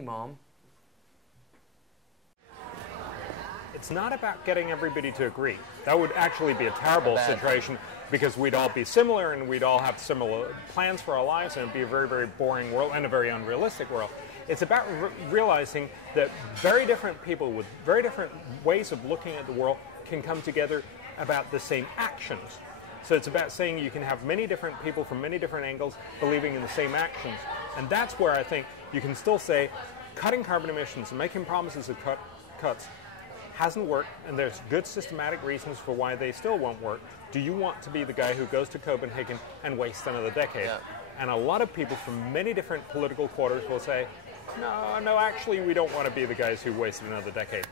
me, Mom. It's not about getting everybody to agree. That would actually be a terrible situation because we'd all be similar and we'd all have similar plans for our lives and it'd be a very, very boring world and a very unrealistic world. It's about realizing that very different people with very different ways of looking at the world can come together about the same actions. So it's about saying you can have many different people from many different angles believing in the same actions. And that's where I think you can still say cutting carbon emissions and making promises of cuts hasn't worked, and there's good systematic reasons for why they still won't work. Do you want to be the guy who goes to Copenhagen and wastes another decade? Yeah. And a lot of people from many different political quarters will say, no, actually we don't want to be the guys who wasted another decade.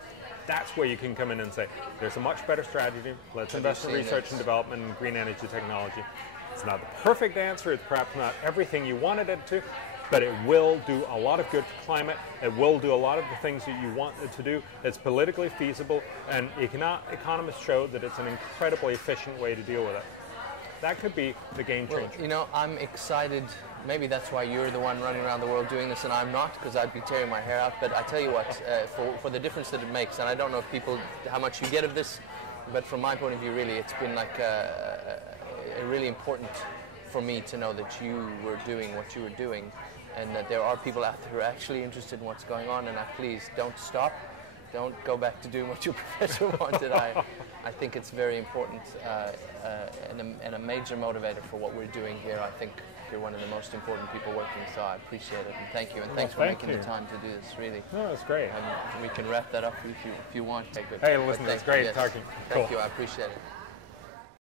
That's where you can come in and say, there's a much better strategy. Let's invest in research and development and green energy technology. It's not the perfect answer. It's perhaps not everything you wanted it to, but it will do a lot of good for climate. It will do a lot of the things that you want it to do. It's politically feasible, and economists show that it's an incredibly efficient way to deal with it. That could be the game changer. Well, you know, I'm excited. Maybe that's why you're the one running around the world doing this and I'm not, because I'd be tearing my hair out. But I tell you what, for the difference that it makes, and I don't know if people, how much you get of this, but from my point of view, really, it's been like really important for me to know that you were doing what you were doing, and that there are people out there who are actually interested in what's going on. And please don't stop. Don't go back to doing what your professor wanted. I think it's very important and a major motivator for what we're doing here. I think you're one of the most important people working, so I appreciate it, and thank you. And thanks for making the time to do this, really. No, it's great. And we can wrap that up if you want. Hey, listen, it's great talking. Thank you, I appreciate it.